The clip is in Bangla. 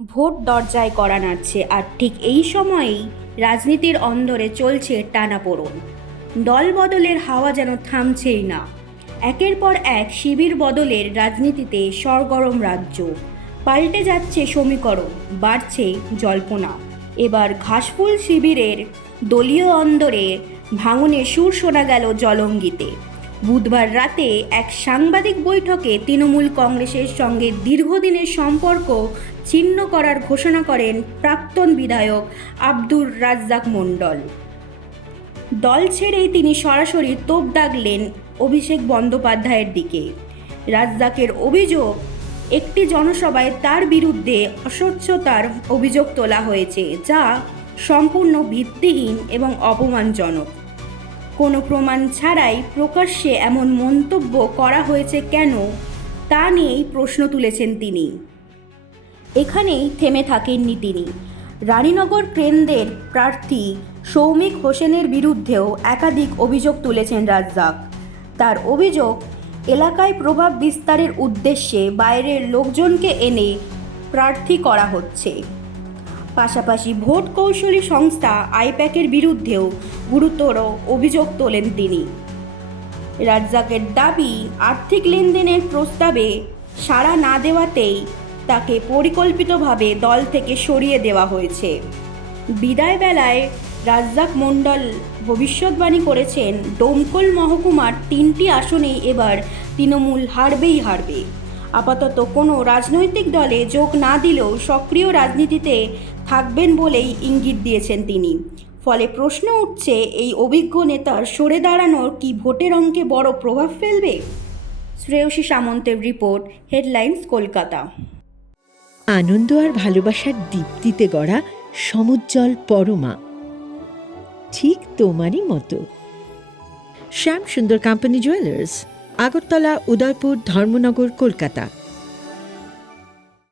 ভোট দরজায় কড়া নাড়ছে, আর ঠিক এই সময়েই রাজনীতির অন্দরে চলছে টানাপোড়েন। দল বদলের হাওয়া যেন থামছেই না। একের পর এক শিবির বদলের রাজনীতিতে সরগরম রাজ্য। পাল্টে যাচ্ছে সমীকরণ, বাড়ছে জল্পনা। এবার ঘাসফুল শিবিরের দলীয় অন্দরে ভাঙনের সুর শোনা গেল জলঙ্গিতে। বুধবার রাতে এক সাংবাদিক বৈঠকে তৃণমূল কংগ্রেসের সঙ্গে দীর্ঘদিনের সম্পর্ক ছিন্ন করার ঘোষণা করেন প্রাক্তন বিধায়ক আব্দুর রাজ্জাক মণ্ডল। দল ছেড়েই তিনি সরাসরি তোপ দাগলেন অভিষেক বন্দ্যোপাধ্যায়ের দিকে। রাজ্জাকের অভিযোগ, একটি জনসভায় তার বিরুদ্ধে অস্বচ্ছতার অভিযোগ তোলা হয়েছে, যা সম্পূর্ণ ভিত্তিহীন এবং অপমানজনক। কোনো প্রমাণ ছাড়াই প্রকাশ্যে এমন মন্তব্য করা হয়েছে কেন, তা নিয়েই প্রশ্ন তুলেছেন তিনি। এখানেই থেমে থাকেননি তিনি। রানীনগর কেন্দ্রের প্রার্থী সৌমিক হোসেনের বিরুদ্ধেও একাধিক অভিযোগ তুলেছেন রাজ্জাক। তার অভিযোগ, এলাকায় প্রভাব বিস্তারের উদ্দেশ্যে বাইরের লোকজনকে এনে প্রার্থী করা হচ্ছে। পাশাপাশি ভোট কৌশলী সংস্থা আইপ্যাকের বিরুদ্ধেও গুরুতর অভিযোগ তোলেন তিনি। রাজ্জাকের দাবি, আর্থিক লেনদেনের প্রস্তাবে সাড়া না দেওয়াতেই তাকে পরিকল্পিতভাবে দল থেকে সরিয়ে দেওয়া হয়েছে। বিদায়বেলায় রাজ্জাক মণ্ডল ভবিষ্যৎবাণী করেছেন, ডোমকল মহকুমার 3টি আসনেই এবার তৃণমূল হারবে। আপাতত কোনো রাজনৈতিক দলে যোগ না দিলেও সক্রিয় রাজনীতিতে থাকবেন বলেই ইঙ্গিত দিয়েছেন তিনি। ফলে প্রশ্ন উঠছে, এই অভিজ্ঞ নেতার সরে দাঁড়ানোর কি ভোটের অঙ্কে বড় প্রভাব ফেলবে? শ্রেয়সী সামন্তের রিপোর্ট, হেডলাইন্স, কলকাতা। আনন্দ আর ভালোবাসার দীপ্তিতে গড়া সমুজ্জ্বল পরমা, ঠিক তোমারই মতো। শ্যাম সুন্দর কোম্পানি জুয়েলার্স, আগরতলা, উদয়পুর, ধর্মনগর, কলকাতা।